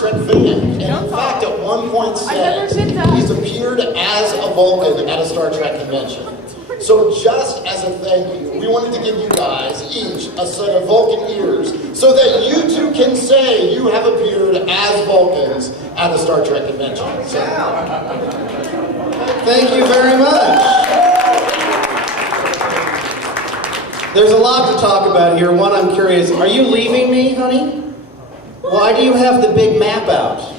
Trek fan. And in fact, at one point said he's appeared as a Vulcan at a Star Trek convention. So just as a thank you, we wanted to give you guys each a set of Vulcan ears so that you too can say you have appeared as Vulcans at a Star Trek convention. So, thank you very much. There's a lot to talk about here. One, I'm curious, are you leaving me, honey? Why do you have the big map out?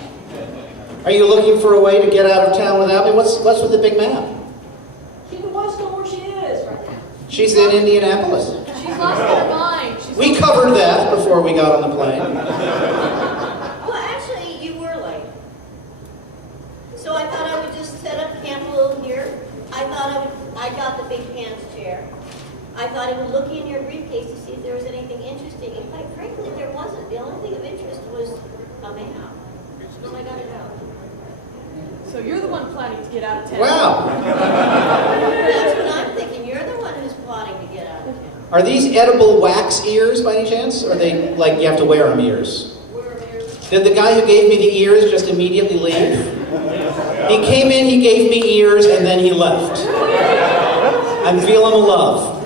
Are you looking for a way to get out of town without me? What's with the big map? She wants to know where she is right now. She's in Indianapolis. She's lost her mind. We covered that before we got on the plane. Well, actually, you were late. So I thought I would just set up camp a little here. I got the big pants chair. I thought I would look in your briefcase to see if there was anything interesting. And quite frankly, there wasn't. The only thing of interest was a map. So I got it out. So you're the one planning to get out of town. Wow. That's what I'm thinking. You're the one who's plotting to get out of town. Are these edible wax ears by any chance? Or are they like you have to wear them ears? Did the guy who gave me the ears just immediately leave? He came in, he gave me ears, and then he left. I'm feeling the love.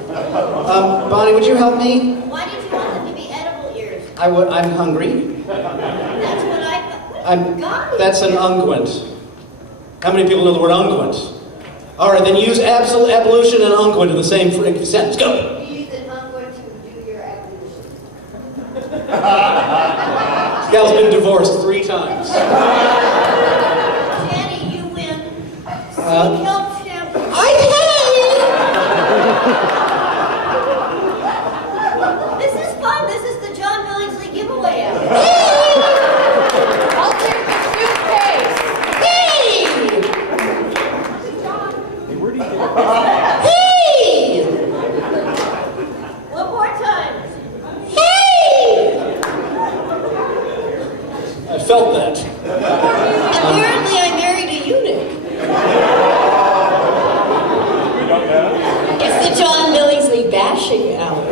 Bonnie, would you help me? Why did you want them to be edible ears? I'm hungry. That's what I thought. That's an unguent. How many people know the word unguent? All right, then use absolute ablution and unguent in the same sentence. Go. You that I'm going to do your ablution. This gal's been divorced 3 times. Jenny, you win. Seek help shampoo. This is fun. This is the John Billingsley giveaway hour. I'll take the suitcase. Hey! Where do you get it? Hey! One more time. Hey! I felt that. Apparently, I married a eunuch. It's the John Billingsley bashing hour.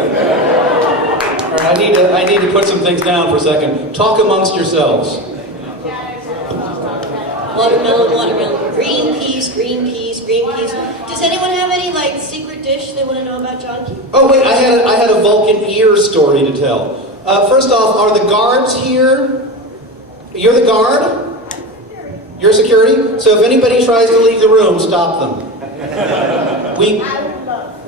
All right, I need to put some things down for a second. Talk amongst yourselves. Watermelon, watermelon. Green peas, green peas, green peas. Does anyone have any like secret dish they want to know about John Q? Oh wait, I had a Vulcan ear story to tell. First off, are the guards here? You're the guard? You're security? So if anybody tries to leave the room, stop them.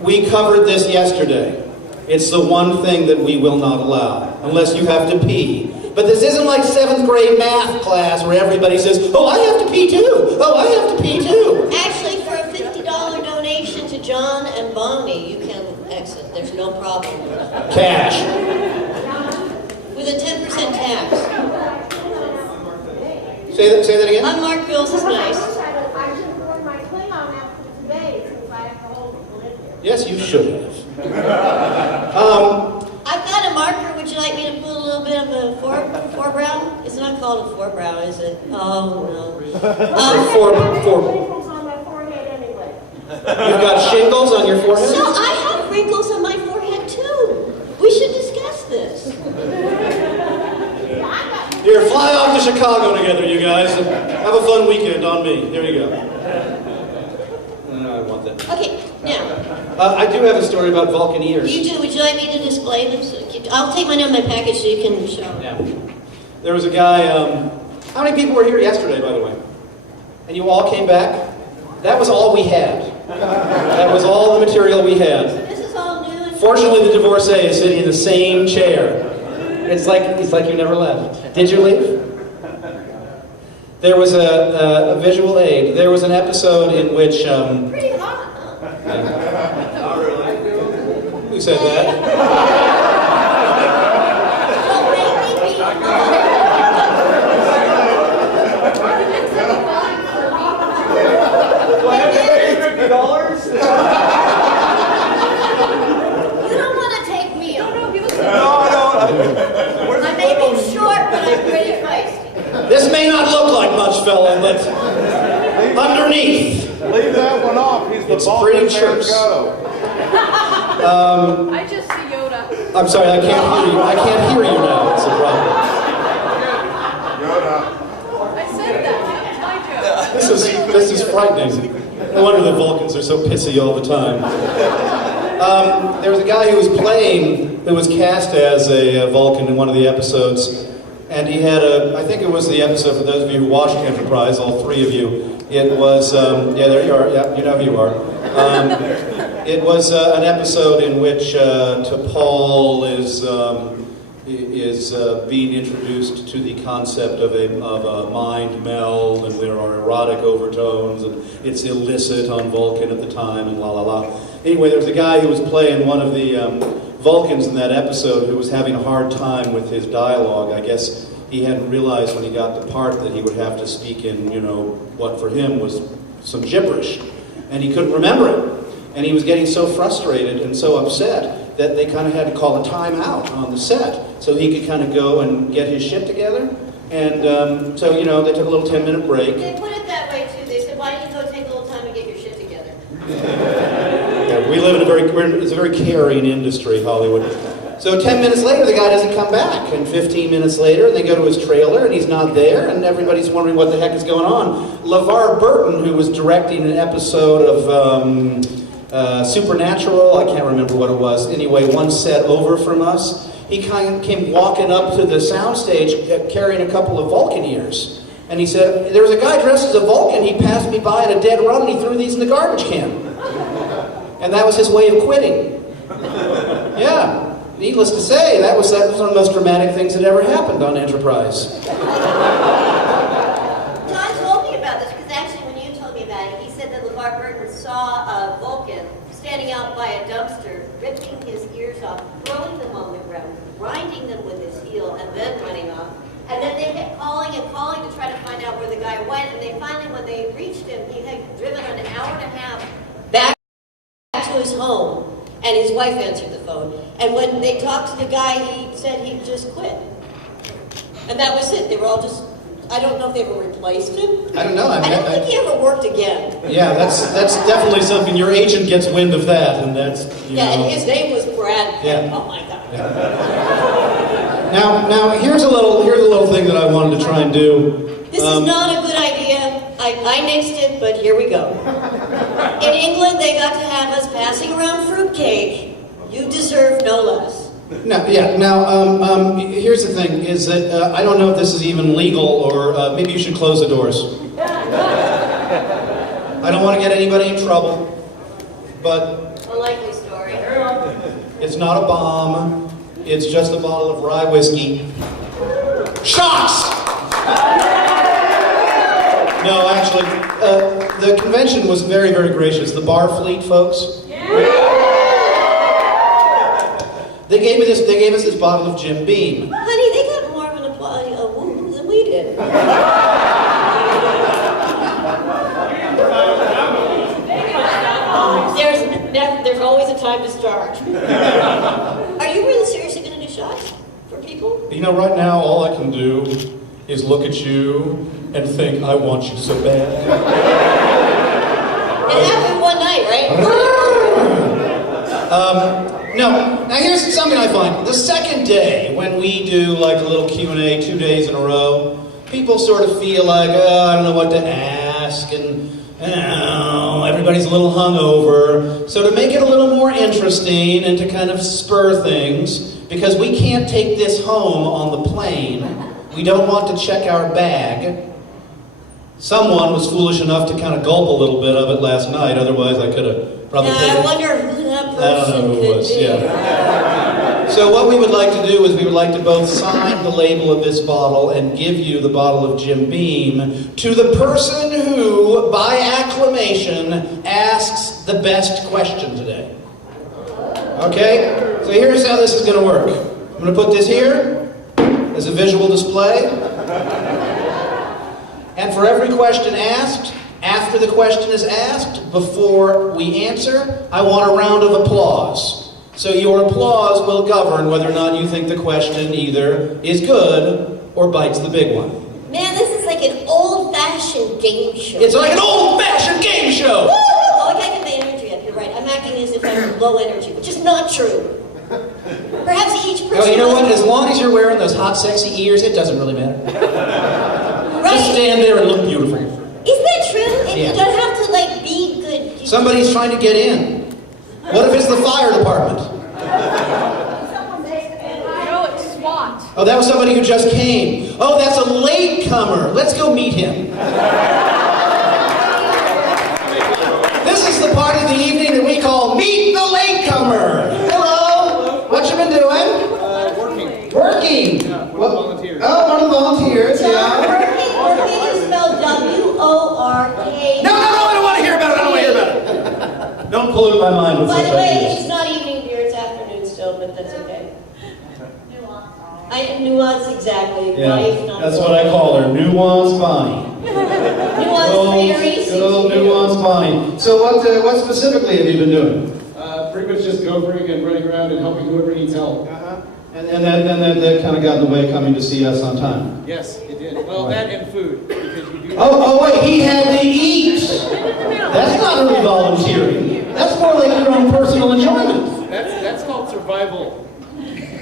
We covered this yesterday. It's the one thing that we will not allow, unless you have to pee. But this isn't like 7th grade math class where everybody says, oh, I have to pee too. Oh, I have to pee too. Actually, for a $50 donation to John and Bonnie, you can exit. There's no problem. Cash. With a 10% tax. Say that again? Unmarked bills is nice. I should have worn my Klingon outfit today since I have to hold it in here. Yes, you should have. I've got a marker. Would you like me to put a little bit of a forebrow? It's not called a forebrow, is it? Oh, no. Wrinkles on my forehead anyway. You've got shingles on your forehead? So I have wrinkles on my forehead, too. We should discuss this. Here, fly off to Chicago together, you guys. Have a fun weekend on me. Here you go. I want that. Okay, now. I do have a story about Vulcan ears. You do. Would you like me to display them? I'll take mine on my package so you can show. Yeah. There was a guy, how many people were here yesterday, by the way? And you all came back? That was all we had. That was all the material we had. This is all new. Fortunately, the divorcee is sitting in the same chair. It's like you never left. Did you leave? There was a visual aid. There was an episode in which... Pretty hot, huh? Not really. Who said that? Don't make me be $50? You don't want to take me on. No. I may be short, but I'm pretty feisty. This may not look like much, fella, but underneath. Leave that one off. He's the It's boss. pretty Let him terse. go. I just see Yoda. I'm sorry, I can't hear you. I can't hear you now. It's a problem. Yoda. I said that. That was my joke. This is frightening. No wonder the Vulcans are so pissy all the time. There was a guy who was cast as a Vulcan in one of the episodes, and he had I think it was the episode, for those of you who watched Enterprise, all three of you, it was, yeah, there you are, yeah, you know who you are. It was an episode in which T'Pol is being introduced to the concept of a mind meld, and there are erotic overtones, and it's illicit on Vulcan at the time, and la la la. Anyway, there was a guy who was playing one of the Vulcans in that episode who was having a hard time with his dialogue. I guess he hadn't realized when he got the part that he would have to speak in, what for him was some gibberish, and he couldn't remember it. And he was getting so frustrated and so upset that they kind of had to call a timeout on the set so he could kind of go and get his shit together. And so, they took a little 10-minute break. They put it that way, too. They said, why don't you go take a little time and get your shit together? Yeah, we live in it's a very caring industry, Hollywood. So 10 minutes later, the guy doesn't come back. And 15 minutes later, they go to his trailer, and he's not there, and everybody's wondering what the heck is going on. LeVar Burton, who was directing an episode of Supernatural, I can't remember what it was. Anyway, one set over from us, he kind of came walking up to the soundstage carrying a couple of Vulcan ears. And he said, there was a guy dressed as a Vulcan, he passed me by at a dead run, and he threw these in the garbage can. And that was his way of quitting. Yeah. Needless to say, that was one of the most dramatic things that ever happened on Enterprise. John told me about this, because actually when you told me about it, he said that LeVar Burton saw a Vulcan standing out by a dumpster, ripping his ears off, throwing them on the ground, grinding them with his heel, and then running off. And then they kept calling and calling to try to find out where the guy went, and they finally, when they reached him, he had driven an hour and a half back to his home. And his wife answered the phone. And when they talked to the guy, he said he'd just quit. And that was it. They were all just, I don't know if they ever replaced him. I don't know. I don't think he ever worked again. Yeah, that's definitely something. Your agent gets wind of that, and that's, and his name was Brad Pitt. Yeah. Oh my God. Yeah. Now here's a little thing that I wanted to try and do. This is not a good idea. I nixed it, but here we go. In England, they got to have us passing around fruitcake. You deserve no less. Now, here's the thing, is that I don't know if this is even legal, or maybe you should close the doors. I don't want to get anybody in trouble, but... A likely story. It's not a bomb, it's just a bottle of rye whiskey. Shots! No, actually, the convention was very, very gracious. The bar fleet folks. They gave us this bottle of Jim Beam. Honey, they got more of an applause than we did. There's always a time to start. Are you really seriously going to do shots for people? Right now, all I can do is look at you and think, I want you so bad. It happened one night, right? No. Now here's something I find. The second day, when we do like a little Q&A 2 days in a row, people sort of feel like, I don't know what to ask, and everybody's a little hungover. So to make it a little more interesting and to kind of spur things, because we can't take this home on the plane, we don't want to check our bag. Someone was foolish enough to kind of gulp a little bit of it last night, otherwise I could have probably taken I wonder who that person I don't know who it was, could be. yeah. So what we would like to do is we would like to both sign the label of this bottle and give you the bottle of Jim Beam to the person who, by acclamation, asks the best question today. Okay? So here's how this is going to work. I'm going to put this here as a visual display. And for every question asked, after the question is asked, before we answer, I want a round of applause. So your applause will govern whether or not you think the question either is good or bites the big one. Man, this is like an old-fashioned game show. It's like an old-fashioned game show! Woo! Oh, I can't get my energy up. You're right. I'm acting as if I'm low energy, which is not true. Perhaps each person... Oh, you know what? As long as you're wearing those hot, sexy ears, it doesn't really matter. just stand there and look beautiful. Isn't that true? And Yeah. you don't have to like be good. You Somebody's trying to get in. What if it's the fire department? No, it's SWAT. Oh, that was somebody who just came. Oh, that's a latecomer. Let's go meet him. This is the part of the evening that we call Meet the Latecomer. Hello. What you been doing? Working. Working. Yeah, one of the volunteers. Oh, one of the volunteers. John, Yeah. working is spelled W-O-R-K. No, I don't want to hear about it. I don't want to hear about it. Don't pollute my mind with By such the way, ideas. it's not evening beer, it's afternoon still, but that's okay. Nuance, exactly. Wife, Yeah, not that's what I call her, Nuance Bonnie. Nuance Good Friedericy. old Nuance Bonnie. So what specifically have you been doing? Pretty much just gophering and running around and helping whoever needs help. And that kind of got in the way of coming to see us on time. Yes, it did. Well, that and food, because you do. Oh, wait, he had to eat. That's not really volunteering. That's more like your own personal enjoyment. That's called survival.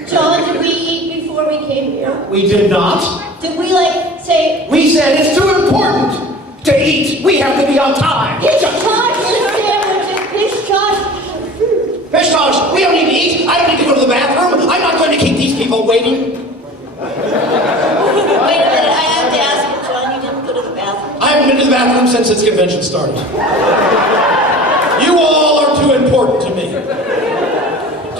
John, did we eat before we came here? We did not. Did we like say, We said it's too important to eat. We have to be on time. fish sauce, sandwiches, fish sauce? Fish sauce, we don't need to eat. I don't need to go to the bathroom. I'm not going to keep these people waiting. Wait a minute, I have to ask you, John, you didn't go to the bathroom? I haven't been to the bathroom since this convention started. You all are too important to me.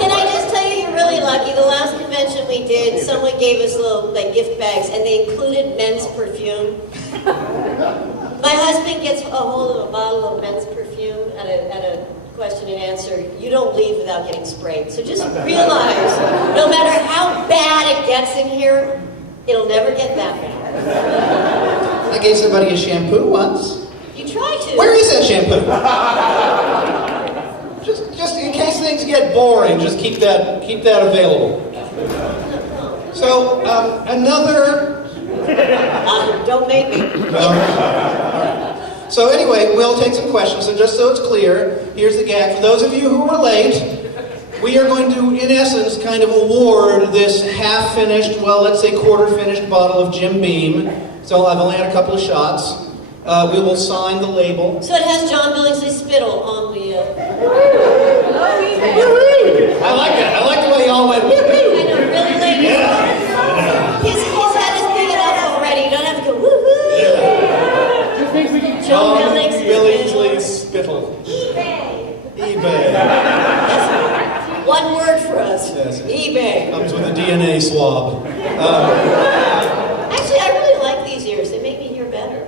Can I just tell you, you're really lucky. The last convention we did, someone gave us little like gift bags, and they included men's perfume. My husband gets a hold of a bottle of men's perfume at a question and answer. You don't leave without getting sprayed. So just realize, no matter how bad it gets in here, it'll never get that bad. I gave somebody a shampoo once. You try to. Where is that shampoo? Just in case things get boring, just keep that available. So another. Don't make me. So anyway, we'll take some questions. So just so it's clear, here's the gag. For those of you who were late, we are going to, in essence, kind of award this half-finished, well, let's say quarter-finished bottle of Jim Beam. So I've only had a couple of shots. We will sign the label. So it has John Billingsley spittle on the. I like that. I like the way y'all went. I know, really late. His head is big enough already. You don't have to go woohoo. John Billingsley spittle. eBay. That's one word for us. Yes. eBay. Comes with a DNA swab. Actually, I really like these ears. They make me hear better.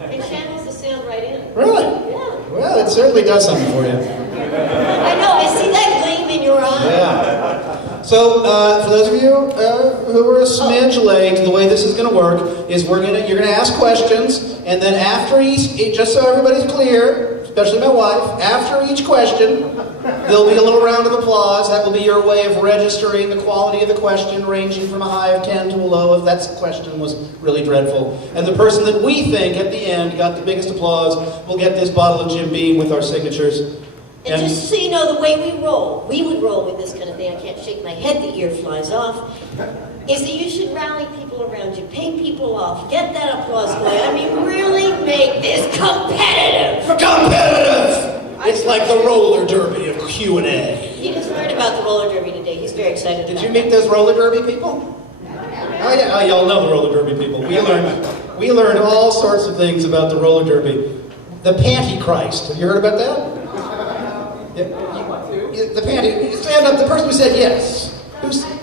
It channels the sound right in. Really? Yeah. Well, it certainly does something for you. I know. I see that gleam in your eye. Yeah. So, for those of you who are a smidge late, the way this is going to work is you're going to ask questions, and then after each, just so everybody's clear, especially my wife, after each question, there'll be a little round of applause. That will be your way of registering the quality of the question, ranging from a high of 10 to a low of that question was really dreadful. And the person that we think at the end got the biggest applause will get this bottle of Jim Beam with our signatures. And just so you know, the way we would roll with this kind of thing, I can't shake my head, the ear flies off, is that you should rally people around you, pay people off, get that applause going. I mean, really make this competitive. Competitive! It's like the roller derby of Q&A. He just learned about the roller derby today. He's very excited Did about you it. meet those roller derby people? Oh yeah, oh, y'all know the roller derby people. We learned all sorts of things about the roller derby. The Panty Christ. Have you heard about that? Yeah. The panty. Stand up. The person who said yes. Who's? I know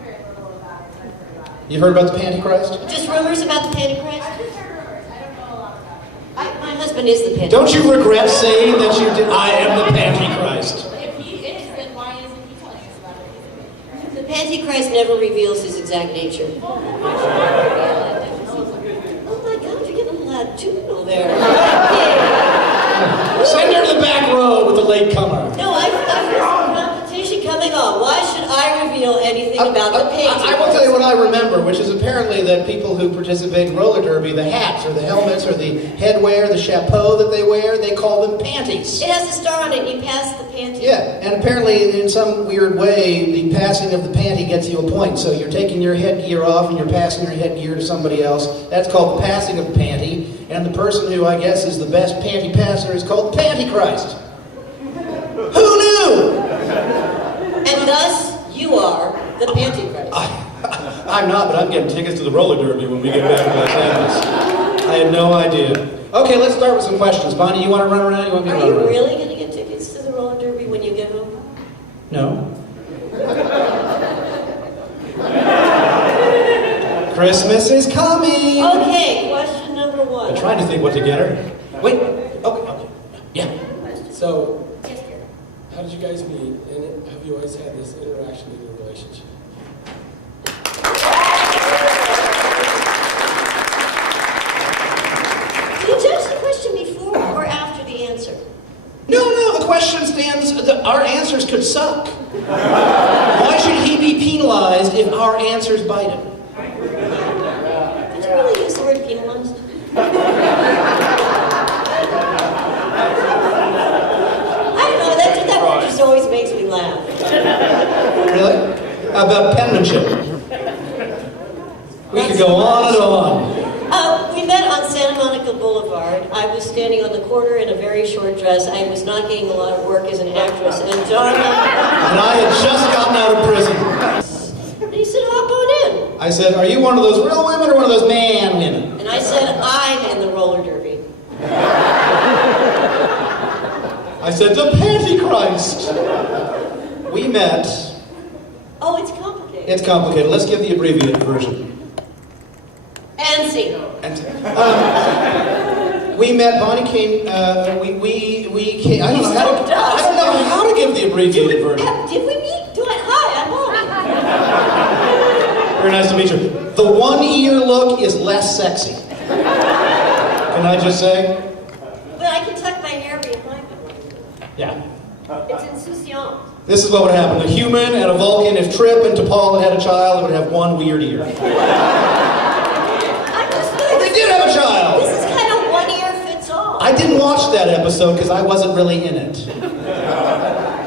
very little about it, but I've heard about it. You heard about the Panty Christ? Just rumors about the Pantychrist? I just heard rumors. I don't know a lot about it. My husband is the Pantychrist. Don't you regret saying that you did? I am the Panty Christ. If he is, then why isn't he telling us about it? The Pantychrist never reveals his exact nature. Oh my God, you're getting a loud tune there. Send her to the back row with the latecomer. No, I've got some competition coming on. Why should I reveal anything anything about the panty. I will tell you what I remember, which is apparently that people who participate in roller derby, the hats or the helmets or the headwear, the chapeau that they wear, they call them panties. It has a star on it, and you pass the panty. Yeah, and apparently in some weird way, the passing of the panty gets you a point. So you're taking your headgear off and you're passing your headgear to somebody else. That's called the passing of the panty. And the person who I guess is the best panty passer is called the Pantychrist. Who knew? And thus, you are the Pantychrist. I'm not, but I'm getting tickets to the roller derby when we get back to Los Angeles. I had no idea. Okay, let's start with some questions. Bonnie, you want to run around? You want me to Are run you around? really going to get tickets to the roller derby when you get home? No. Christmas is coming! Okay, question number one. I'm trying to think what to get her. Wait, okay. Yeah. So, Yes, dear. how did you guys meet? And have you always had this interaction in your relationship? Did you ask the question before or after the answer? No, the question stands, our answers could suck. Why should he be penalized if our answers bite him? Did you really use the word penalized? I don't know, that word just always makes me laugh. Really? How about penmanship? We could go on and on. We met on Santa Monica Boulevard. I was standing on the corner in a very short dress. I was not getting a lot of work as an actress. And John... And I had just gotten out of prison. And he said, hop on in. I said, are you one of those real women or one of those man women? And I said, I'm in the roller derby. I said, the Pantychrist. We met. Oh, it's complicated. It's complicated. Let's give the abbreviated version. And see. We met. Bonnie came. We came. I don't know how to. I don't know how to give the abbreviated version. Did we meet? Hi, I'm Bonnie. Very nice to meet you. The one-ear look is less sexy. Can I just say? But I can tuck my hair behind me. Yeah. It's insouciant. This is what would happen. A human and a Vulcan, if Trip and T'Pol had a child, would have one weird ear. They did have a child. This is kind of one ear fits all. I didn't watch that episode because I wasn't really in it.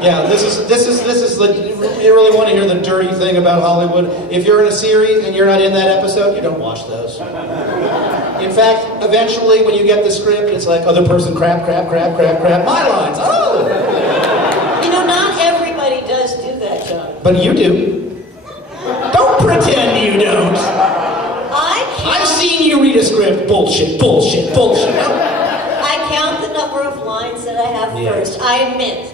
Yeah, this is the, you really want to hear the dirty thing about Hollywood. If you're in a series and you're not in that episode, you don't watch those. In fact, eventually when you get the script, it's like other person crap, my lines. Oh! You know, not everybody does do that, John. But you do. Don't pretend you don't. I've seen you read a script. Bullshit. I count the number of lines that I have first. I admit.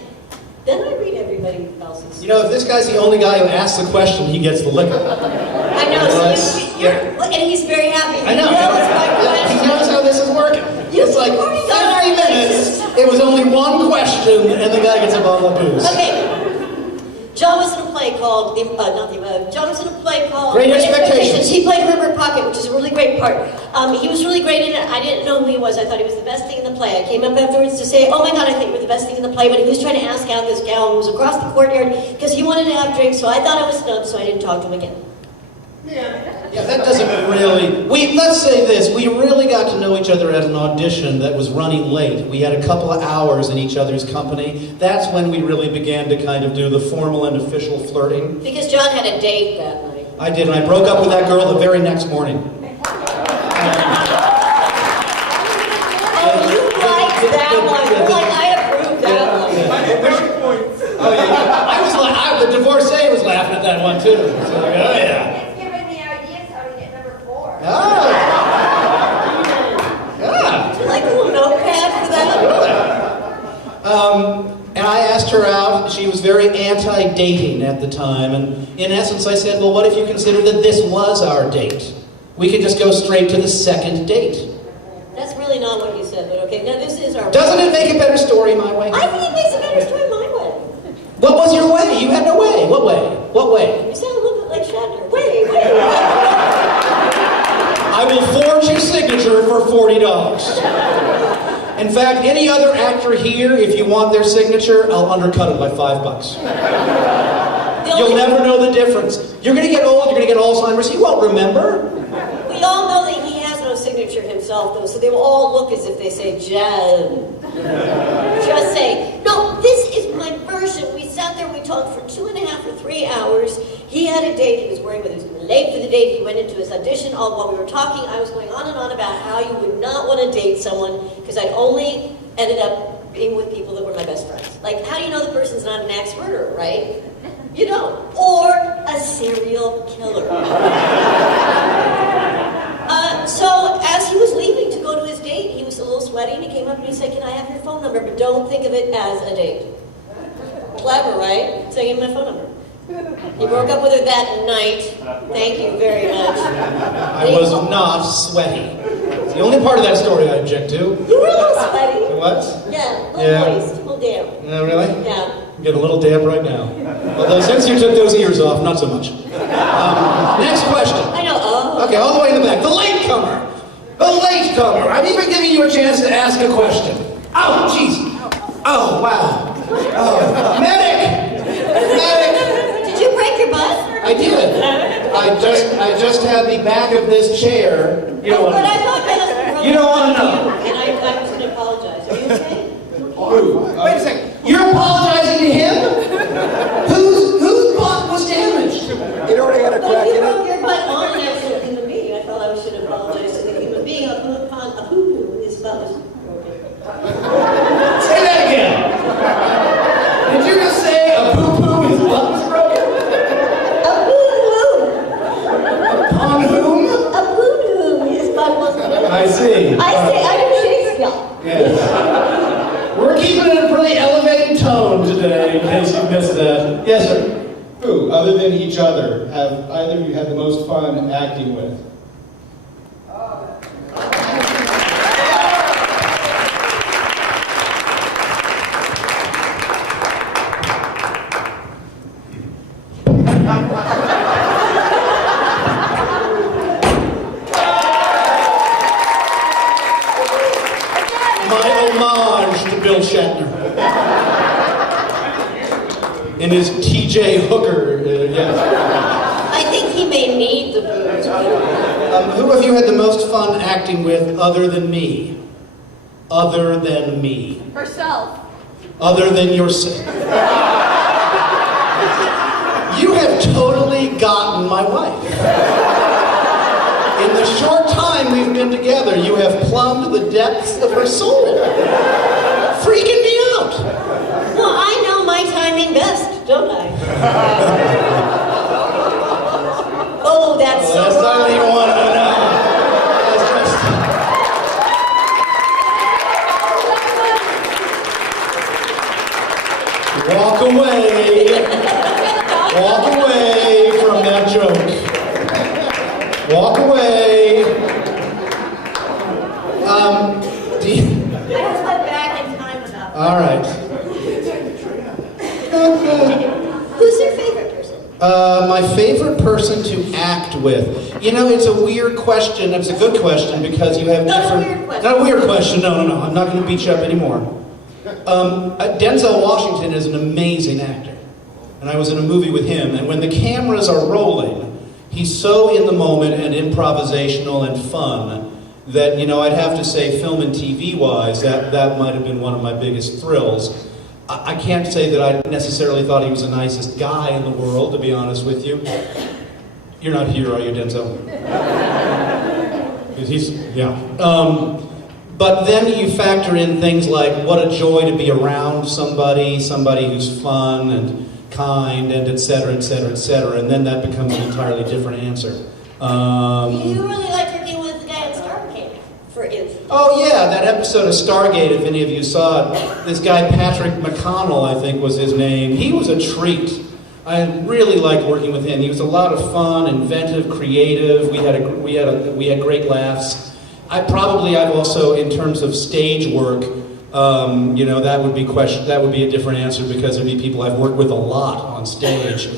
Then I read everybody else's. You know, if this guy's the only guy who asks the question, he gets the liquor. I know, so and he's very happy. I know. He knows how this is working. It's like 30 minutes, it was only one question, and the guy gets a bottle of booze. Okay. John was in a play called, John was in a play called Great Expectations. He played Herbert Pocket, which is a really great part. He was really great in it. I didn't know who he was. I thought he was the best thing in the play. I came up afterwards to say, oh my God, I think you were the best thing in the play. But he was trying to ask out this gal who was across the courtyard because he wanted to have drinks. So I thought I was snubbed, so I didn't talk to him again. Yeah, that doesn't really... Let's say this. We really got to know each other at an audition that was running late. We had a couple of hours in each other's company. That's when we really began to kind of do the formal and official flirting. Because John had a date that night. I did, and I broke up with that girl the very next morning. Oh, you liked that one. You're like, I approved that one. Oh, yeah. The divorcee was laughing at that one, too. So, oh, yeah. It's giving me ideas how to get number 4. Oh. Yeah. Would you like a little notepad for that? And I asked her out. She was very anti-dating at the time. And in essence, I said, well, what if you consider that this was our date? We could just go straight to the second date. That's really not what you said, but okay. Now this is our... Doesn't it make a better story my way? I think it makes a better story my way. What was your way? You had no way. What way? What way? You sound a little bit like Shatner. Wait. I will forge your signature for $40. In fact, any other actor here, if you want their signature, I'll undercut it by $5. You'll never know the difference. You're going to get old, you're going to get Alzheimer's, you won't remember. We all know that he has no signature himself, though, so they will all look as if they say, Jen. Just say, no, this is my version. We sat there, we talked for 2.5 or 3 hours. He had a date, he was worried whether he was going to be late for the date. He went into his audition. All while we were talking, I was going on and on about how you would not want to date someone, because I'd only ended up being with people that were my best friends. Like, how do you know the person's not an axe murderer, right? You don't. Or a serial killer. So as he was leaving to go to his date, he was a little sweaty, and he came up and he said, can I have your phone number? But don't think of it as a date. Clever, right? So I gave him my phone number. He broke up with her that night. Thank you very much. I was not sweaty. It's the only part of that story I object to. You were a little sweaty. What? Yeah, a little moist, a little damp. Really? Yeah. I'm getting a little damp right now. Although since you took those ears off, not so much. Next question. I know. Oh. Okay, all the way in the back. The latecomer. The latecomer. I'm even giving you a chance to ask a question. Oh, jeez. Oh, wow. Oh, medic. Medic. Did you break your butt? I did. I just had the back of this chair. You don't want But to I thought my husband broke You don't want to know. And I was going to apologize. Are you okay? Wait a second. You're apologizing to him? Whose butt was damaged? It already had a Well, crack you in it. broke your butt on an actual human being. I thought I should apologize to the human being upon a hoo-hoo. His butt was broken. Say that again. Did you just say a poo-poo, his butt was broken? A hoo-hoo. Upon whom? A hoo-hoo. His butt was broken. I see. I do Shakespeare. Yes. We're keeping it a pretty elevated tone today, in case you missed that. Yes, sir. Who, other than each other, have either of you had the most fun acting with? My homage to Bill Shatner. In his T.J. Hooker, yes. I think he may need the booze. Who have you had the most fun acting with other than me? Other than me. Herself. Other than yourself. You have totally gotten my wife. In the short time we've been together, you have plumbed the depths of her soul. Freaking me out. Well, I know my timing best, don't I? Oh, that's so I don't wrong. even want to know. Walk away. Walk away from that joke. Walk away. Do you... I just went back in time enough. All right. Who's your favorite person? My favorite person to act with. You know, it's a weird question. It's a good question because you have Not a different... weird question. Not a weird question. No. I'm not going to beat you up anymore. Denzel Washington is an amazing actor. And I was in a movie with him. And when the cameras are rolling, he's so in the moment and improvisational and fun that, you know, I'd have to say film and TV-wise, that might have been one of my biggest thrills. I can't say that I necessarily thought he was the nicest guy in the world, to be honest with you. You're not here, are you, Denzel? Yeah. But then you factor in things like what a joy to be around somebody who's fun and kind and et cetera, et cetera, et cetera, and then that becomes an entirely different answer. You really liked working with the guy at Stargate, for instance. Oh yeah, that episode of Stargate, if any of you saw it, this guy Patrick McConnell, I think was his name, he was a treat. I really liked working with him. He was a lot of fun, inventive, creative. We had great laughs. I've also, in terms of stage work, you know, that would be a different answer because there'd be people I've worked with a lot on stage.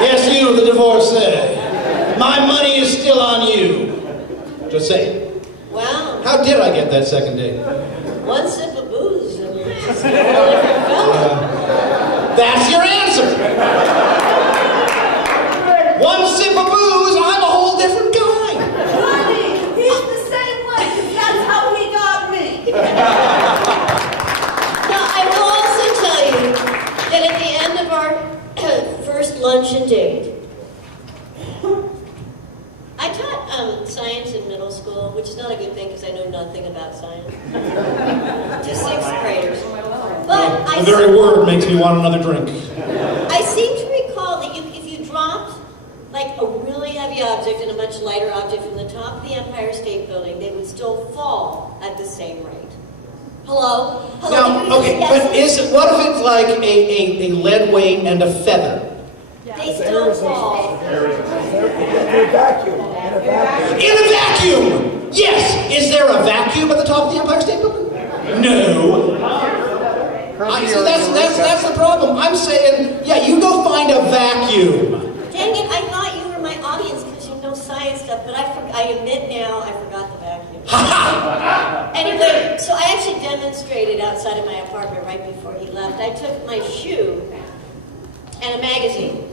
Yes, you, the divorcee. My money is still on you. Just saying. Wow. How did I get that second date? One sip of booze and it's just a whole different fella. That's your answer. One sip of booze, I'm a whole different guy. Honey, he's the same way, 'cause that's how he got me. Now, I will also tell you that at the end of our first luncheon date, I taught science in middle school, which is not a good thing because I know nothing about science. To sixth graders. But The very word makes me want another drink. I seem to recall that if you dropped like a really heavy object and a much lighter object from the top of the Empire State Building, they would still fall at the same rate. Hello? Hello? Now, okay, but what if it's like a lead weight and a feather? They still fall. In a vacuum. In a vacuum! Yes! Is there a vacuum at the top of the Empire State Building? No. See, that's the problem. I'm saying, yeah, you go find a vacuum. Dang it, I thought you were my audience because you know science stuff, but I admit now I forgot the vacuum. Anyway, so I actually demonstrated outside of my apartment right before he left. I took my shoe and a magazine.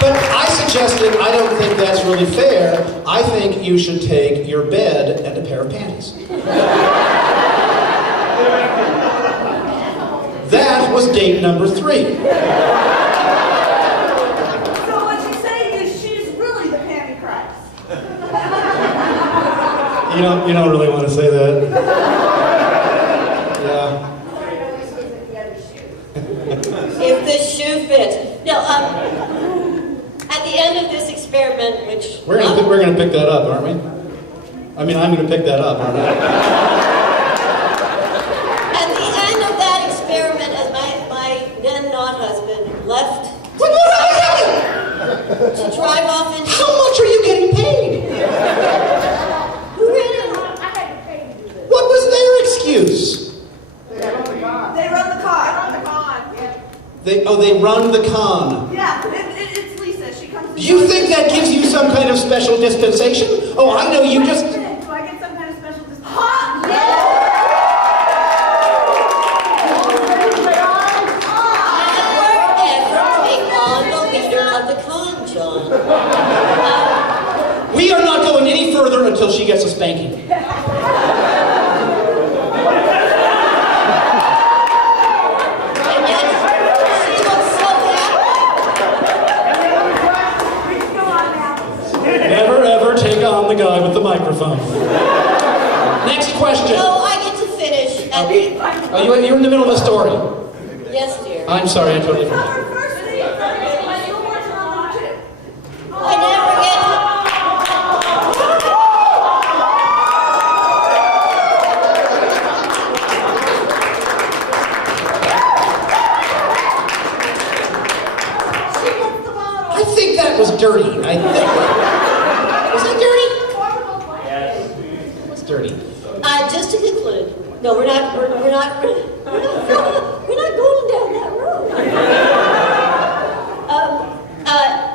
But I suggested, I don't think that's really fair. I think you should take your bed and a pair of panties. That was date number 3. So what you're saying is she's really the Panty Christ. You don't really want to say that. Yeah. If the shoe fits. No, at the end of this experiment, which... We're gonna pick that up, aren't we? I mean, I'm gonna pick that up, aren't I? At the end of that experiment, as my then not husband left to drive off into... How much are you getting paid? Who ran it? I had to pay to do this. What was their excuse? They run the car. They run the con. Yeah, it's Lisa. She comes. You think that gives you some kind of special dispensation? Oh, I know you just... Do I get some kind of special dispensation? We are not going any further until she gets a spanking. And yet, she looks so happy. Never ever take on the guy with the microphone. Next question. No, I get to finish. Oh, you're in the middle of a story. Yes, dear. I'm sorry, I totally forgot. I never get to... I think that was dirty. Was that dirty? Yes. What's dirty? Just to conclude, no, we're not going down that road.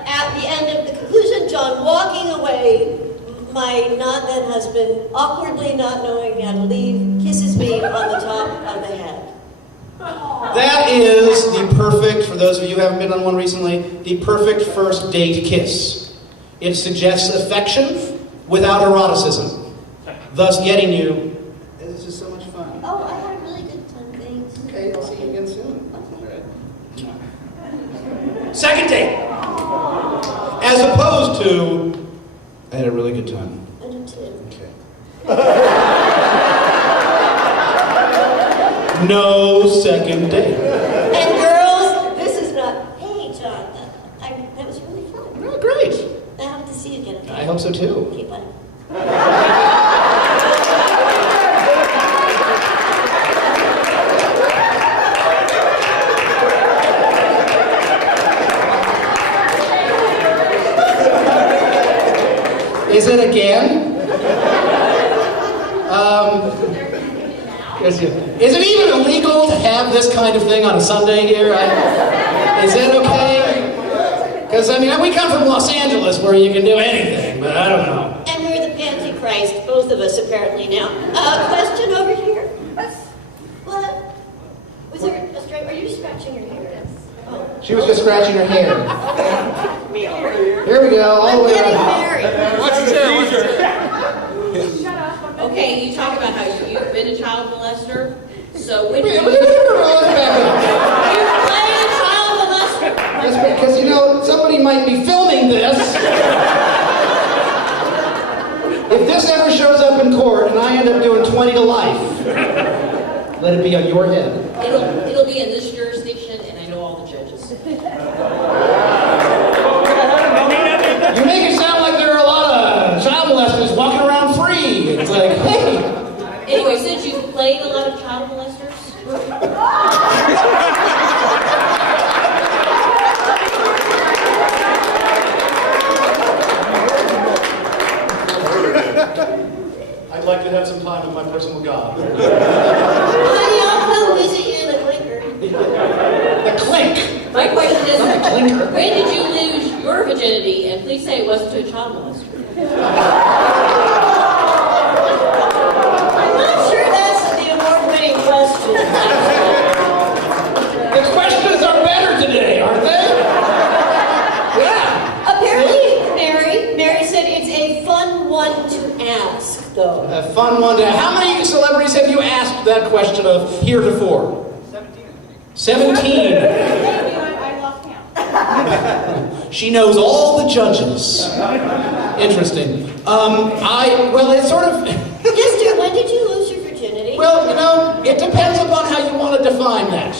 At the end of the conclusion, John walking away, my not then husband, awkwardly not knowing how to leave, kisses me on the top of the head. That is the perfect, for those of you who haven't been on one recently, the perfect first date kiss. It suggests affection without eroticism, thus getting you. This is so much fun. Oh, I had a really good time, thanks. Okay, I'll see you again soon. Okay. Second date. As opposed to, I had a really good time. I do too. Okay. No second date. And girls, this is not, hey John, that was really fun. Oh, great. I hope to see you again. I hope so too. Okay, bye. Is it again? Is it even illegal to have this kind of thing on a Sunday here? Is it okay? Because, I mean, we come from Los Angeles where you can do anything, but I don't know. And we're the Antichrist, both of us apparently now. Question over here. What? Was there a straight? Are you scratching your hair? Oh. She was just scratching her hair. Here we go, all the way around. What's Okay, you talk about how you've been a child molester. So when you played a child molester. That's because, you know, somebody might be filming this. If this ever shows up in court and I end up doing 20 to life, let it be on your head. It'll be in this jurisdiction, and I know all the judges. You make it sound like there are a lot of child molesters walking around free. It's like, hey. Anyway, since you've played a lot of child molesters. I'd like to have some time with my personal God. Honey, I'll come visit you in the clinker. The clink. My question is, Not the clinker. when did you lose your virginity? And please say it wasn't to a child molester. I'm not sure that's the award-winning question. The questions are better today, aren't they? Yeah. Apparently, Mary said it's a fun one to ask, though. A fun one to... How many celebrities have you asked that question of heretofore? 17. I lost count. She knows all the judges. Interesting. Well, it's sort of... Yes, dear, when did you lose your virginity? Well, you know, it depends upon how you want to define that.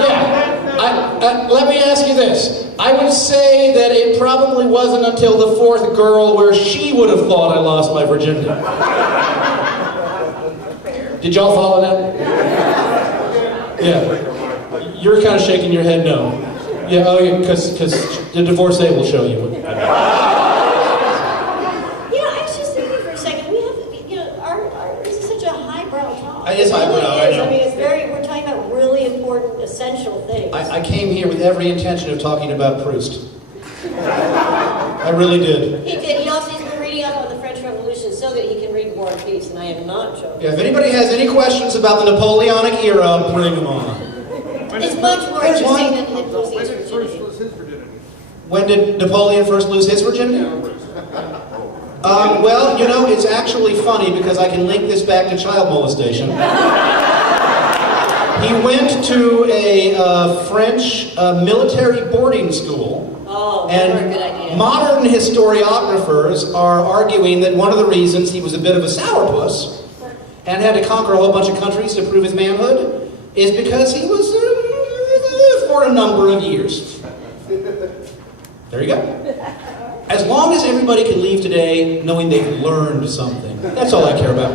Yeah. Let me ask you this. I would say that it probably wasn't until the fourth girl where she would have thought I lost my virginity. Did y'all follow that? Yeah. You're kind of shaking your head no. Yeah, oh yeah, because the divorcee will show you. Yeah, I was just thinking for a second. We have, you know, this is such a highbrow talk. It is highbrow, It I really is. know. I mean, we're talking about really important, essential things. I came here with every intention of talking about Proust. I really did. He did. He also has been reading up on the French Revolution so that he can read War and Peace, and I am not joking. Yeah, if anybody has any questions about the Napoleonic era, bring them on. It's much more There's interesting one. than losing his virginity. When did Napoleon first lose his virginity? Well, you know, it's actually funny because I can link this back to child molestation. He went to a French military boarding school. Oh, And never a good idea. modern historiographers are arguing that one of the reasons he was a bit of a sourpuss and had to conquer a whole bunch of countries to prove his manhood is because he was for a number of years. There you go. As long as everybody can leave today knowing they've learned something. That's all I care about.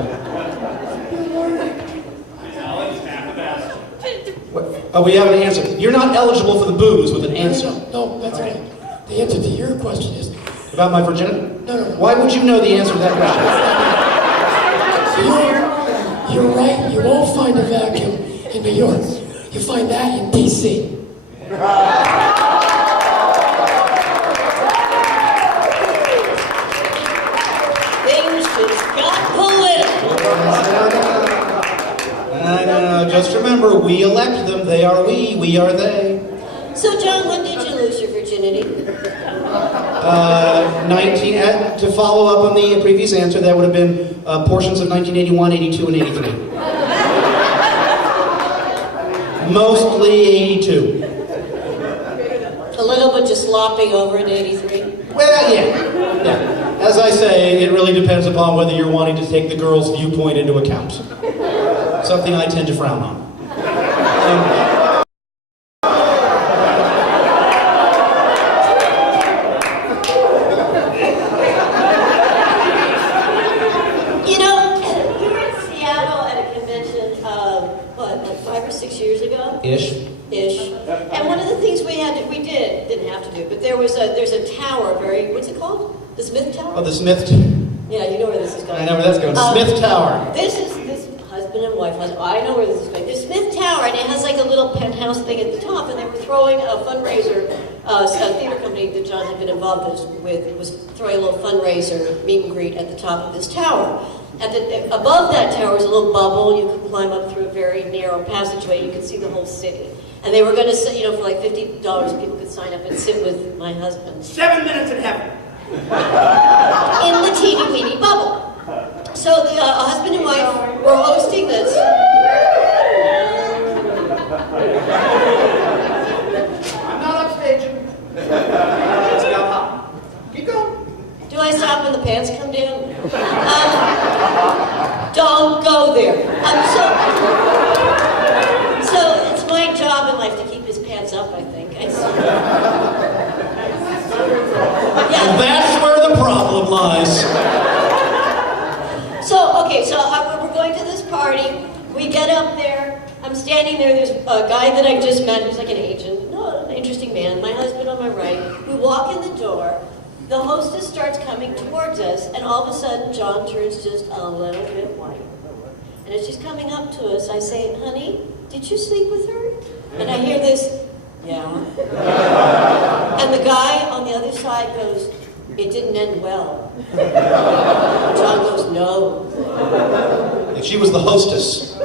What? Oh, we have an answer. You're not eligible for the booze with an answer. No, that's okay. The answer to your question is About my virginity? no. Why would you know the answer to that question? You're right. You won't find a vacuum in New York. You find that in D.C. Things just got political. No. Just remember, we elect them. They are we are they. So, John, when did you lose your virginity? 19, to follow up on the previous answer, that would have been portions of 1981, 82, and 83. Mostly 82. A little bit just slopping over in 83. Well, yeah. As I say, it really depends upon whether you're wanting to take the girl's viewpoint into account. Something I tend to frown on. You know, we were in Seattle at a convention, like 5 or 6 years ago? Ish. And one of the things didn't have to do, but there's a tower, what's it called? The Smith Tower? Oh, the Smith. Yeah, I know where that's going. Smith Tower. This husband and wife. I know where this is going. This Smith Tower, and it has like a little penthouse thing at the top, and they were throwing a fundraiser. A theater company that John had been involved with was throwing a little fundraiser meet and greet at the top of this tower. Above that tower is a little bubble. You could climb up through a very narrow passageway. You could see the whole city. And they were going to say, for like $50, people could sign up and sit with my husband. 7 minutes in heaven. In the teeny-weeny bubble. So the husband and wife were hosting this. I'm not upstaging. Keep going. Do I stop when the pants come down? Don't go there. So it's my job in life to keep his pants up, I think. And that's where the problem lies. So we're going to this party. We get up there. I'm standing there. There's a guy that I just met who's like an agent. No, an interesting man. My husband on my right. We walk in the door. The hostess starts coming towards us, and all of a sudden, John turns just a little bit white. And as she's coming up to us, I say, "Honey, did you sleep with her?" And I hear this, "Yeah." And the guy on the other side goes, "It didn't end well." John goes, "No." If she was the hostess,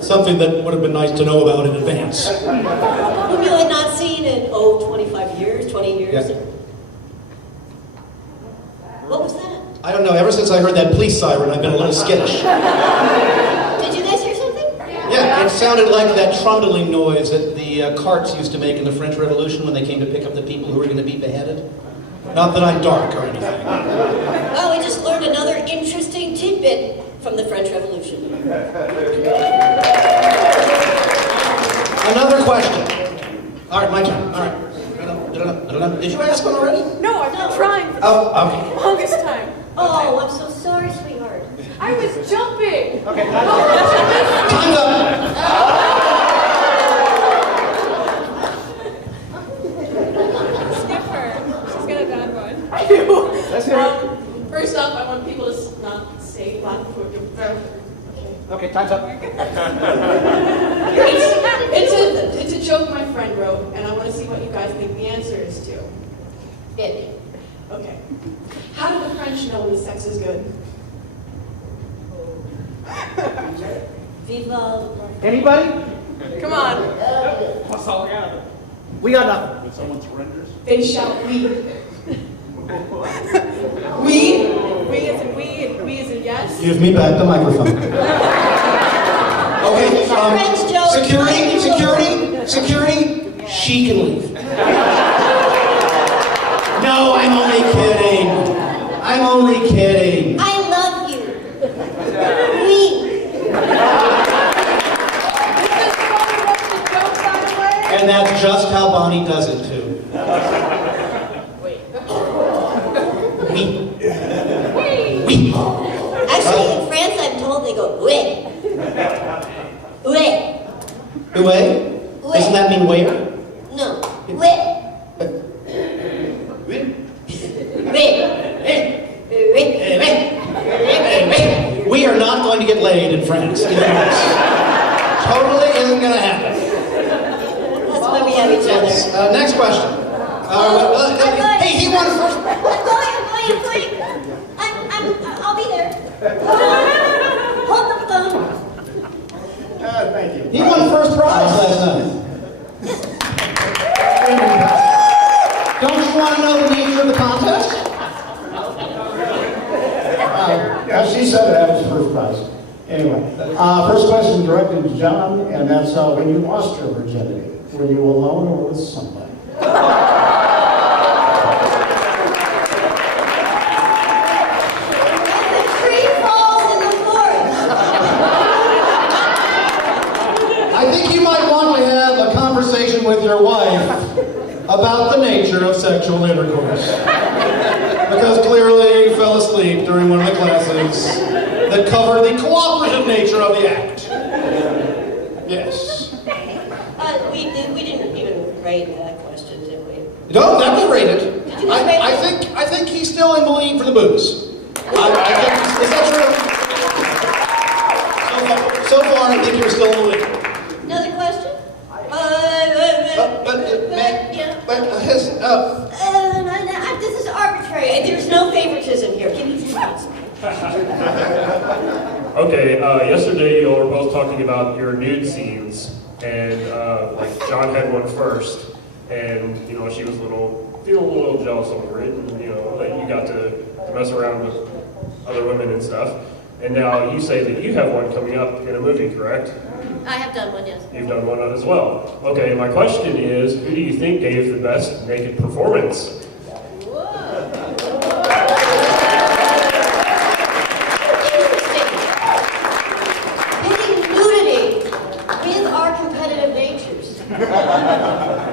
something that would have been nice to know about in advance. Whom you had not seen in, 25 years, 20 years. Yeah. What was that? I don't know. Ever since I heard that police siren, I've been a little skittish. Did you guys hear something? Yeah, it sounded like that trundling noise that the carts used to make in the French Revolution when they came to pick up the people who were going to be beheaded. Not that I'm dark or anything. Well, we just learned another interesting tidbit from the French Revolution. Another question. All right, my turn. All right. Did you ask one already? No, I've been trying for Oh, okay. the longest time. Oh, I'm so sorry, sweetheart. I was jumping. Okay. Time's up. Skip her. She's got a bad one. Let's hear it. First off, I want people to not say black foot. Okay, time's up. It's a joke my friend wrote, and I want to see what you guys think the answer is to. It. Okay. How do the French know when sex is good? Viva. Anybody? Come on. That's all we got. We got nothing. When someone surrenders? They shout we. We? We as in we, and we as in yes? Give me back the microphone. Okay, security, she can leave. No, I'm only kidding. I love you. We. And that's just how Bonnie does it too. We. Actually, in France, I'm told they go, oui. Oui. Doesn't that mean where? No. Oui. We are not going to get laid in France. Totally isn't going to happen. That's why we have each other. Next question. Hey, he won first. I'm going. I'll be there. Hold the phone. Thank you. He won first prize last night. Don't you want to know the nature of the contest? As she said, that was the first prize. Anyway, first question directed to John, and that's when you lost your virginity. Were you alone or with somebody? I think you might want to have a conversation with your wife about the nature of sexual intercourse. Because clearly you fell asleep during one of the classes that covered the cooperative nature of the act. Yes. We didn't even rate that question, did we? No, that was rated. Did you rate it? I think he's still in the lead for the booze. I think, is that true? So far, I think you're still in the lead. Another question? This is arbitrary. There's no favoritism here. Give me 10 minutes. Okay, yesterday you all were both talking about your nude scenes, and like John had one first, and you know she was feeling a little jealous over it, and you know that you got to mess around with other women and stuff. And now you say that you have one coming up in a movie, correct? I have done one, yes. You've done one as well. Okay, my question is, who do you think gave the best naked performance?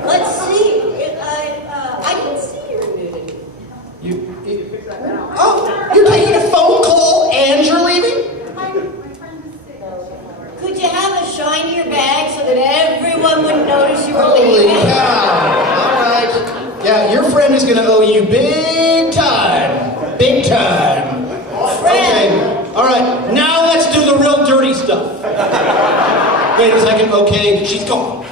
Let's see. I didn't see your nudity. Oh, you're taking a phone call and you're leaving? Could you have a shinier bag so that everyone would notice you were Holy leaving? cow. All right. Yeah, your friend is going to owe you big time. Big time. Okay. All right. Now let's do the real dirty stuff. Wait a second. Okay, she's gone.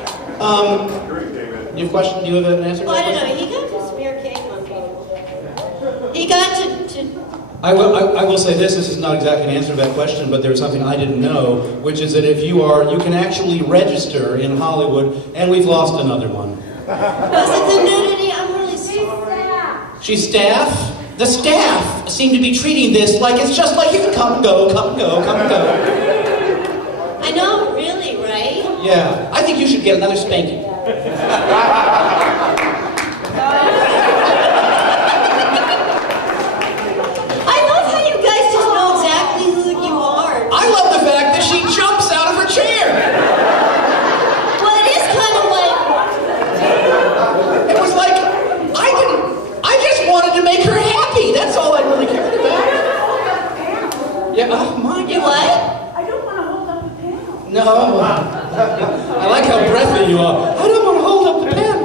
You have a question? Do you have an answer? Well, I don't know. He got to smear cake on people. He got to... I will say this is not exactly an answer to that question, but there's something I didn't know, which is that if you can actually register in Hollywood, and we've lost another one. Was it the nudity? I'm really sorry. She's staff? The staff seem to be treating this like it's just like you can come and go, come and go, come and go. I know, really, right? Yeah, I think you should get another spanking. I love how you guys just know exactly who you are. I love the fact that she jumps out of her chair. Well, it is kind of like... It was like, I just wanted to make her happy. That's all I really cared about. Yeah, oh my God. You what? No. I like how breathy you are. I don't want to hold up the pen.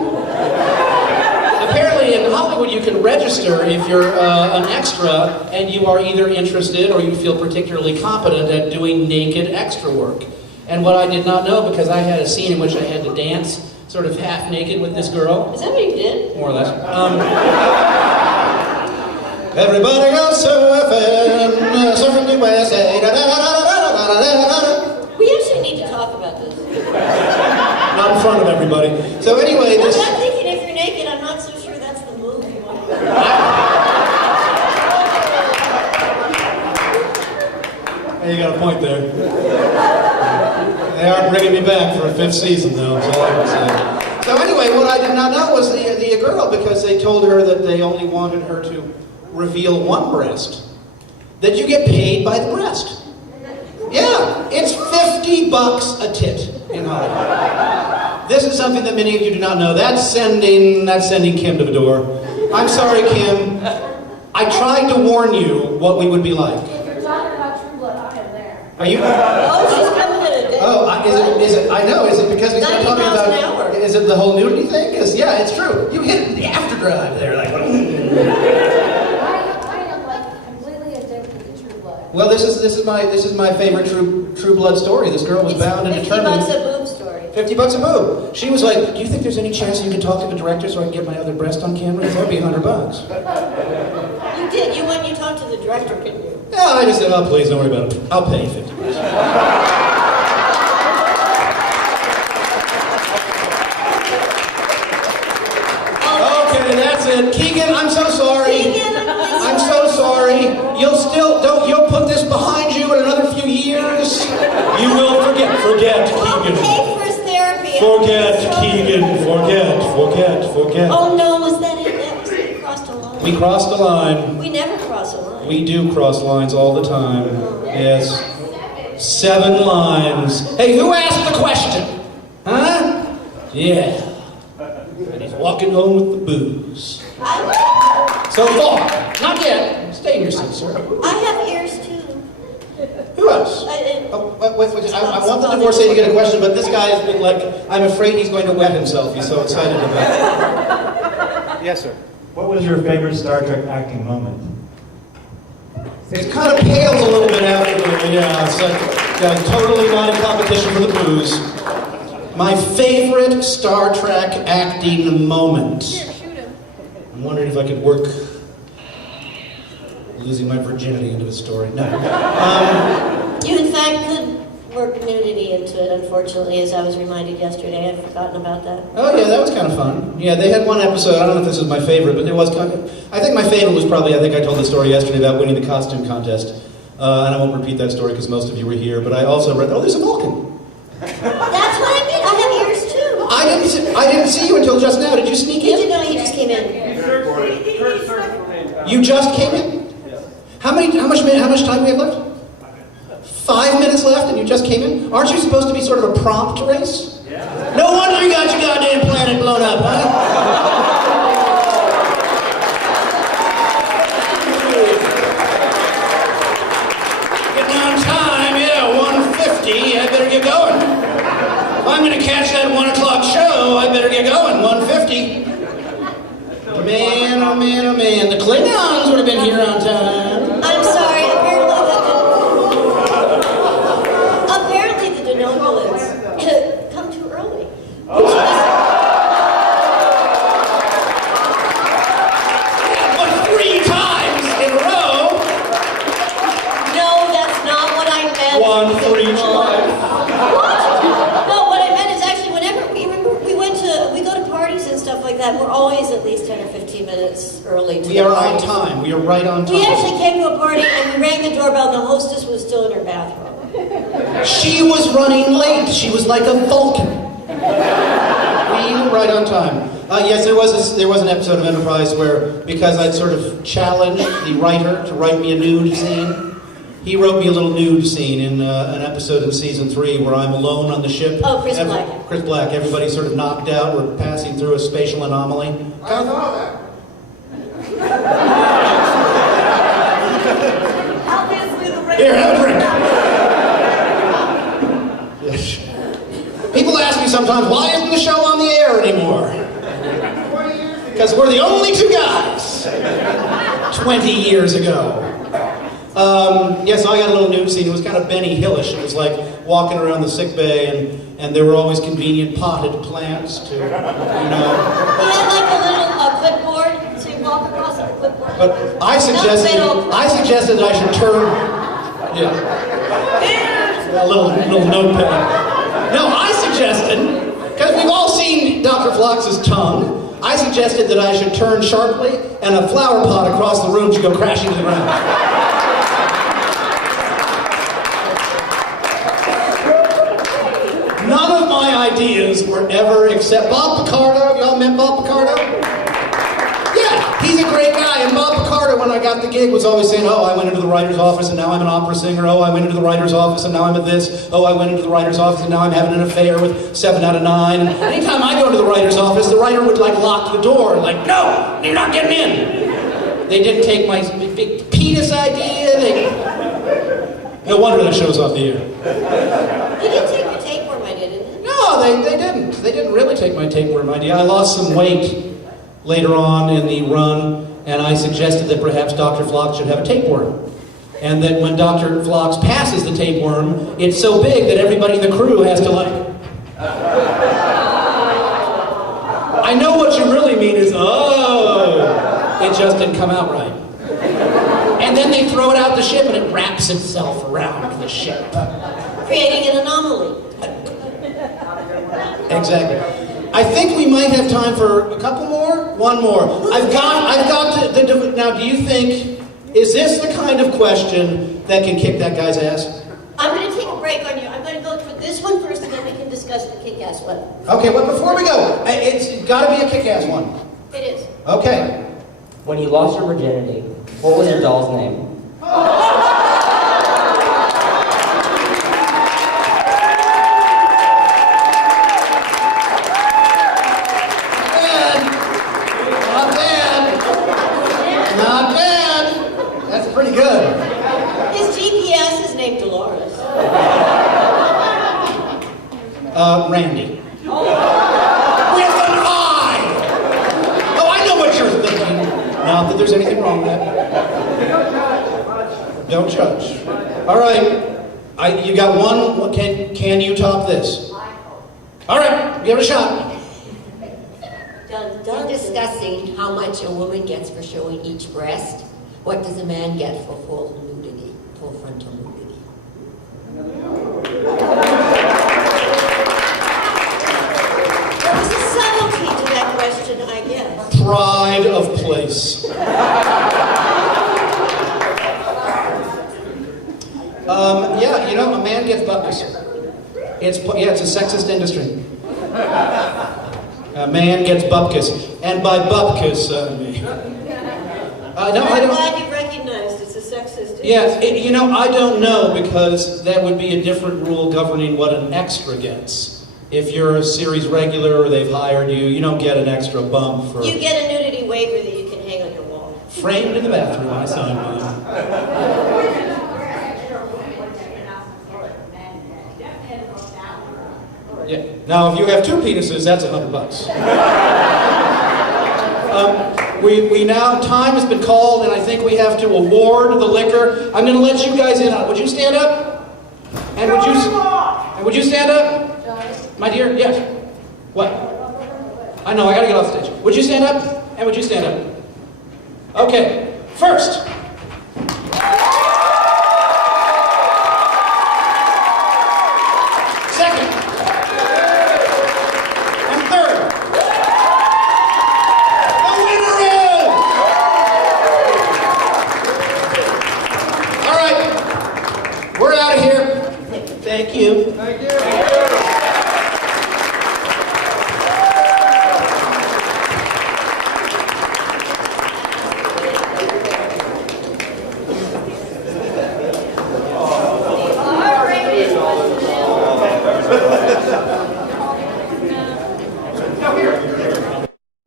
Apparently in Hollywood you can register if you're an extra and you are either interested or you feel particularly competent at doing naked extra work. And what I did not know, because I had a scene in which I had to dance sort of half naked with this girl. Is that what you did? More or less. Everybody goes surfing, surfing the USA. We actually need to talk about this. Not in front of everybody. So anyway, this... I'm thinking if you're naked, I'm not so sure that's the move you want to do. Hey, you got a point there. They are bringing me back for a 5th season, though. That's all I can say. So anyway, what I did not know was the girl, because they told her that they only wanted her to reveal one breast, that you get paid by the breast. Yeah, it's $50 a tit in Hollywood. This is something that many of you do not know. That's sending Kim to the door. I'm sorry, Kim. I tried to warn you what we would be like. If you're talking about True Blood, I am there. Are you? Oh, she's coming in a day. Oh, is it? I know. Is it because we started talking 90 miles an about? hour. Is it the whole nudity thing? Because yeah, it's true. You hit the after-drive there, like. I am like completely addicted to True Blood. Well, this is my favorite True Blood story. This girl was bound and determined. $50 a boob story. $50 a boob. She was like, "Do you think there's any chance you can talk to the director so I can get my other breast on camera? That would be $100." You did. You went and you talked to the director, couldn't you? Yeah, I just said, "Oh, please, don't worry about it. I'll pay you $50." Okay, that's it. Keegan, I'm so sorry. Keegan, I'm so sorry. You'll put this behind you in another few years. You will forget, Keegan. I'll pay for his therapy. Forget, Keegan. Forget. Oh no, was that it? That was we crossed a line. We crossed the line. We never cross a line. We do cross lines all the time. Yes. 7 lines. Hey, who asked the question? Huh? Yeah. And he's walking home with the booze. So far. Not yet. Stay in your seat, sir. I have ears too. Who else? Oh, wait. I want the divorcee to get a question, but this guy has been like, I'm afraid he's going to wet himself. He's so excited about it. Yes, sir. What was your favorite Star Trek acting moment? It kind of pales a little bit after the, yeah, it's like, yeah, totally not in competition for the booze. My favorite Star Trek acting moment. I'm wondering if I could work losing my virginity into the story. No. You, in fact, could work nudity into it, unfortunately, as I was reminded yesterday. I'd forgotten about that. Oh, yeah, that was kind of fun. Yeah, they had one episode, I don't know if this was my favorite, but there was kind of, I think my favorite was probably, I think I told the story yesterday about winning the costume contest. And I won't repeat that story because most of you were here, but I also read, oh, there's a Vulcan. That's what I mean. I have ears, too. I didn't see you until just now. Did you sneak in? Did you know he just came in? You just came in? How much time do we have left? 5 minutes left and you just came in? Aren't you supposed to be sort of a prompt race? Yeah. No wonder you got your goddamn planet blown up, huh? Getting on time, yeah, 1:50, I better get going. If I'm gonna catch that 1 o'clock show, I better get going, 1:50. Man, oh man, oh man, the Klingons would have been here on time. I'm sorry, apparently the Denobulans come too early. But 3 times in a row. No, that's not what I meant. 1 for each life. What? No, what I meant is actually whenever we go to parties and stuff like that, we're always at least 10 or 15 minutes early. We are on time. We are right on time. We actually came to a party and we rang the doorbell and the hostess was still in her bathroom. She was running late. She was like a Vulcan. We were right on time. Yes, there was an episode of Enterprise where, because I'd sort of challenged the writer to write me a nude scene, he wrote me a little nude scene in an episode in season 3 where I'm alone on the ship. Oh, Chris Black. Chris Black. Everybody's sort of knocked out. We're passing through a spatial anomaly. I saw that. Here, have a drink. Yes. People ask me sometimes, why isn't the show on the air anymore? Because we're the only 2 guys. 20 years ago. Yes, I got a little nude scene. It was kind of Benny Hillish. It was like walking around the sick bay, and there were always convenient potted plants to, you know. He had like a little clipboard, so you walk across the clipboard. But I suggested that I should turn. Yeah. A little notepad. No, I suggested, because we've all seen Dr. Phlox's tongue, I suggested that I should turn sharply and a flower pot across the room should go crashing to the ground. None of my ideas were ever except Bob Picardo. Y'all met Bob Picardo? Yeah, he's a great guy. And Bob Picardo, when I got the gig, was always saying, oh, I went into the writer's office and now I'm an opera singer. Oh, I went into the writer's office and now I'm at this. Oh, I went into the writer's office and now I'm having an affair with 7 out of 9. And anytime I go into the writer's office, the writer would like lock the door. Like, no, you're not getting in. They didn't take my big penis idea. No wonder that show's off the air. You didn't take your tapeworm idea, didn't you? No, they didn't. They didn't really take my tapeworm idea. I lost some weight later on in the run, and I suggested that perhaps Dr. Phlox should have a tapeworm. And that when Dr. Phlox passes the tapeworm, it's so big that everybody in the crew has to like... I know what you really mean is, oh, it just didn't come out right. And then they throw it out the ship and it wraps itself around the ship. Creating an anomaly. Exactly. I think we might have time for a couple more. One more. I've got to. Now, do you think, is this the kind of question that can kick that guy's ass? I'm going to take a break on you. I'm going to go for this one first, and then we can discuss the kick-ass one. Okay, but before we go, it's got to be a kick-ass one. It is. Okay. When you lost your virginity, what was your doll's name? Not bad. That's pretty good. His GPS is named Dolores. Randy. With an I! Oh, I know what you're thinking. Not that there's anything wrong with that. Don't judge. All right. You got one. Can you top this? All right. Give it a shot. We're discussing how much a woman gets for showing each breast. What does a man get for full nudity, full frontal nudity? There's a subtlety to that question, I guess. Pride of place. Yeah, you know, a man gets bupkis. It's a sexist industry. A man gets bupkis. And by bupkis, I mean... no, I I'm don't... glad you recognized it's a sexist industry. Yeah, you know, I don't know, because that would be a different rule governing what an extra gets. If you're a series regular or they've hired you, you don't get an extra bump for... You get a nudity waiver that you can hang on your wall. Framed in the bathroom, I signed mine. Yeah. Now, if you have 2 penises, that's $100. We now, time has been called, and I think we have to award the liquor. I'm going to let you guys in on it. Would you stand up? And would you stand up? My dear, yes. What? I know, I got to get off the stage. Would you stand up? And would you stand up? Okay. First. Second. And third. The winner is... All right. We're out of here. Thank you. Thank you.